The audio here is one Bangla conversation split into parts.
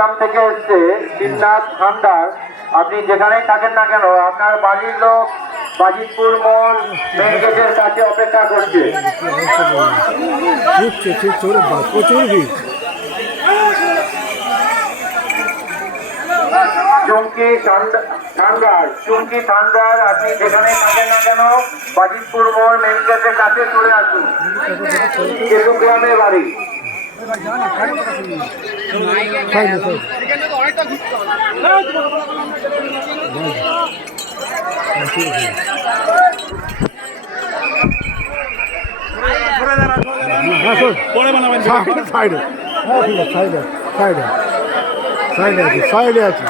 গ্রাম থেকে এসছে শিবনাথ হান্ডার। আপনি যেখানেই থাকেন না কেন, আপনার বাড়ির লোক বাজিতপুর মোড় মেন গেটের কাছে অপেক্ষা করছে। চুমকি থান্ডার আপনি যেখানেই থাকেন না কেন, বাজিতপুর মোড় মেন গেটের কাছে চলে আসুন। কেতু গ্রামের বাড়ি। সাইডে আছে।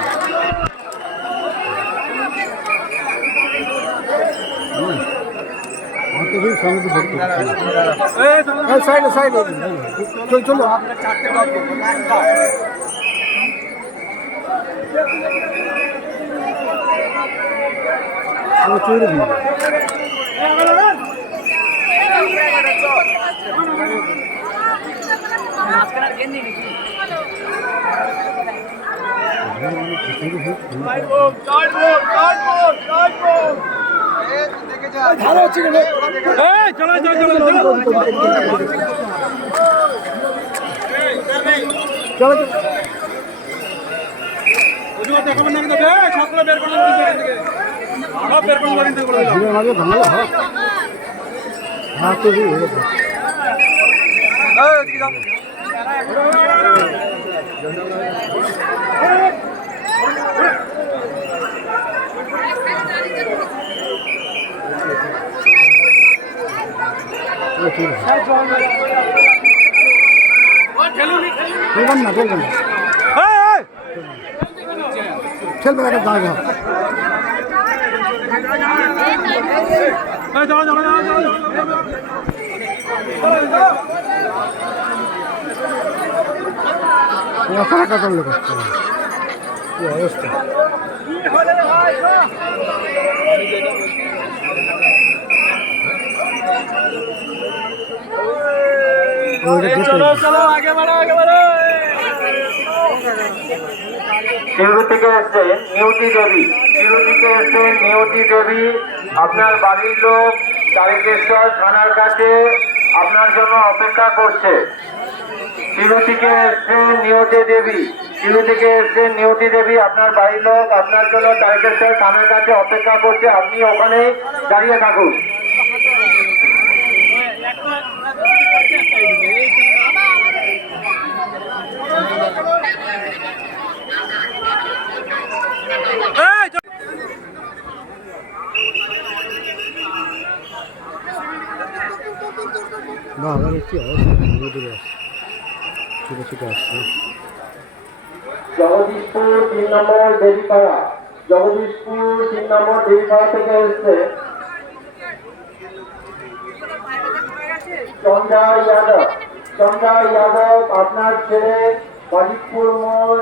সাইডে সাইডে চল চলো। চুরি ভালো হচ্ছে চলো চলো দেখাবেন না, কিন্তু সবগুলো বের করলাম, সব বের করলাম, ভাঙলো হাত তো না খেলবে না, খেলবে না জায়গা। টাকা করলে করতে কি অবস্থা। শিউরি থেকে এসছেন নিয়তি দেবী। শিউরি থেকে এসছেন নিয়তি দেবী। আপনার বাড়ির লোক তারকেশ্বর থানার কাছে আপনার জন্য অপেক্ষা করছে। শিউরি থেকে এসছেন নিয়তি দেবী। শিউরি থেকে এসছেন নিয়তি দেবী। আপনার বাড়ির লোক আপনার জন্য তারকেশ্বর থানার কাছে অপেক্ষা করছে। আপনি ওখানেই দাঁড়িয়ে থাকুন। না আমার একটি অবস্থা ছোটো ছোটো আসছে। জগদীশপুর 3 নম্বর দেবীপাড়া। জগদীশপুর 3 নম্বর দেবীপাড়া থেকে এসছে চন্দ্রা যাদব। চন্দ্রা যাদব আপনার ছেলে বাজিতপুর মোড়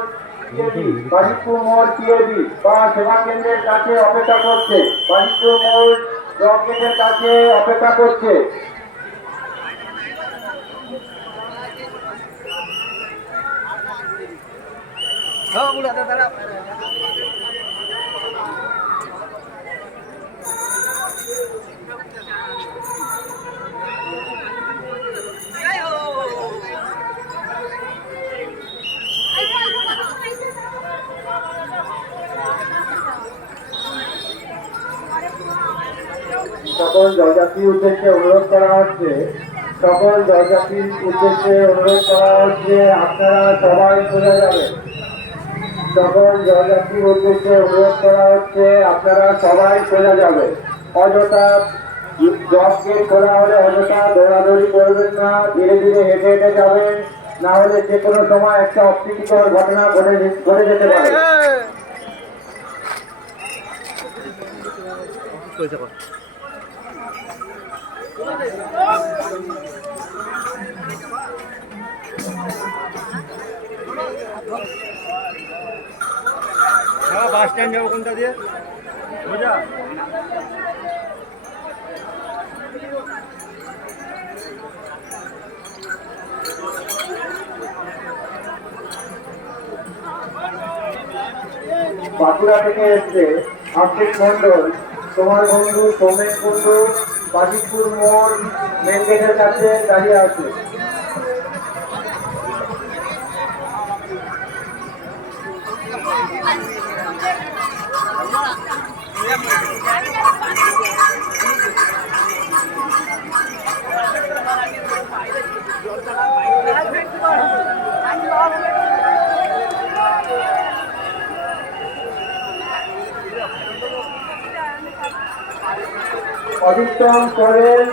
টিএবি বা সেবা কেন্দ্রের কাছে অপেক্ষা করছে। বাজিতপুর মোড় ব্লক গেটের কাছে অপেক্ষা করছে। সকল জয়যাত্রীর উদ্দেশ্যে অনুরোধ করা হচ্ছে, সকল জয়যাত্রীর উদ্দেশ্যে অনুরোধ করা হচ্ছে আপনারা সবাই চলে যাবেন। সকল জয়যাত্রীর উদ্দেশ্যে অনুরোধ করা হচ্ছে আপনারা সবাই চলে যাবেন। অযথা জব গেট খোলা হলে অযথা দৌড়াদৌড়ি করবেন না, ধীরে ধীরে হেঁটে হেঁটে যাবেন, না হলে যে কোনো সময় একটা অপ্রীতিকর ঘটনা ঘটে যেতে পারে। বাস স্ট্যান্ড যাবো কোনটা দিয়ে বোঝা। বাঁকুড়া থেকে এসছে আশিক মন্ডল, তোমার বন্ধু সৌমেন কুণ্ডু বাজিতপুর মোড় মেন গেটের কাছে দাঁড়িয়ে আছে। অধিকতম করেন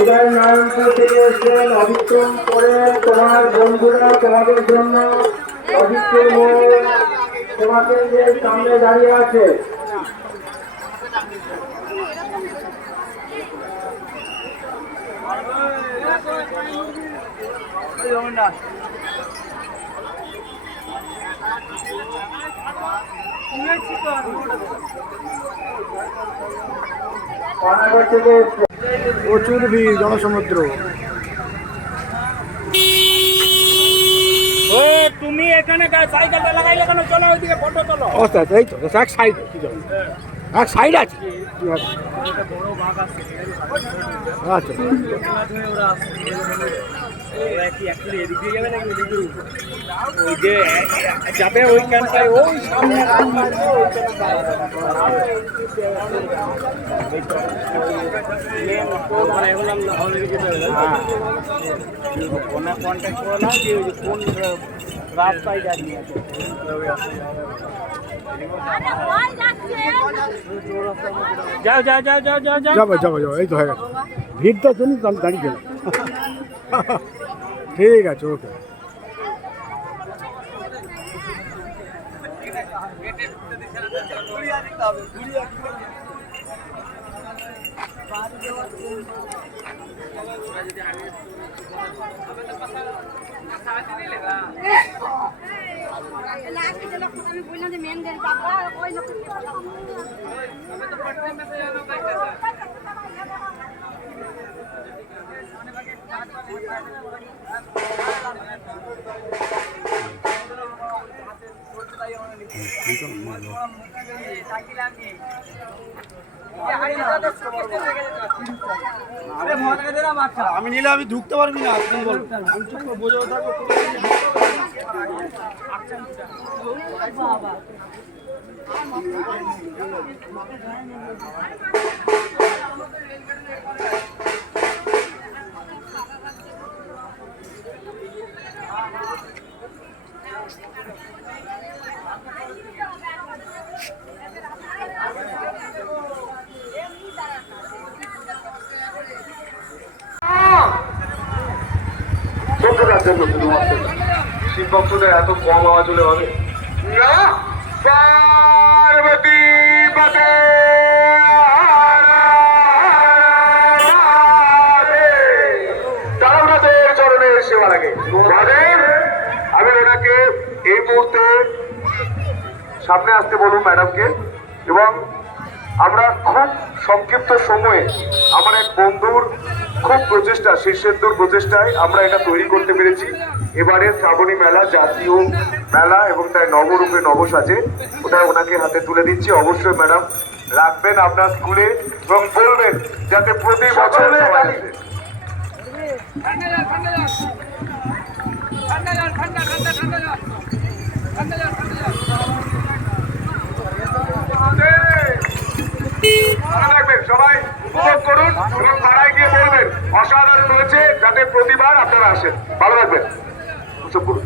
উদয় নারায়ণপুর থেকে এসেছেন। অধিকতম করেন, তোমার বন্ধুরা তোমাদের জন্য অধিকতম তোমাকে যে সামনে দাঁড়িয়ে আছে। পানাগড় থেকে এসছে। প্রচুর ভিড়, জনসমুদ্র। ও তুমি এখানে সাইকেলটা লাগাইলে কেন? চলো ওইদিকে ফটো তোলো। অবস্থা এই তো এক সাইড, এক সাইড আছে। বড় বাঘ আছে, আচ্ছা ওরা আসছে, ওরা কি অ্যাকচুয়ালি এদিক দিয়ে যাবে নাকি ওদিক দিয়ে? ওই যে যাবে ওইখানটায়, ওই সামনে কন্ট্যাক্ট করলাম যে কোন রাস্তায় দাঁড়িয়ে আছে। যাও যাও যাও যাও যাও যাও যাবো যাবো যাবো, এই তো হয়ে গেছে। ভিড়টার জন্য আমি দাঁড়িয়ে গেলাম। ঠিক আছে, ওকে। আমি বললাম যে মেন গাড়ি যাবো ওই লোক আমি নিলে আমি ঢুকতে পারবি না, তুমি বলো। আমি চুপ করে বোঝাও থাকো। শিব ভক্তদের এত কম আওয়াজ হলে হবে না। পার্বতী পতে তারকনাথের চরণের সেবা লাগে। আমি ওনাকে এই মুহূর্তে সামনে আসতে বলুন ম্যাডামকে, এবং আমরা খুব সংক্ষিপ্ত সময়ে আমার এক বন্ধুর খুব প্রচেষ্টা, শীর্ষেন্দুর প্রচেষ্টায় আমরা এটা তৈরি করতে পেরেছি। এবারে শ্রাবণী মেলা জাতীয় মেলা এবং তাই নবরূপে নবসাজে, ওটা ওনাকে হাতে তুলে দিচ্ছি। অবশ্যই ম্যাডাম রাখবেন আপনার স্কুলে এবং বলবেন যাতে প্রতি বছর সবাই আসে। সবাই উপভোগ করুন এবং পাড়ায় গিয়ে বলবেন অসাধারণ হয়েছে, যাতে প্রতিবার আপনারা আসেন। ভালো থাকবেন, উৎসব করুন।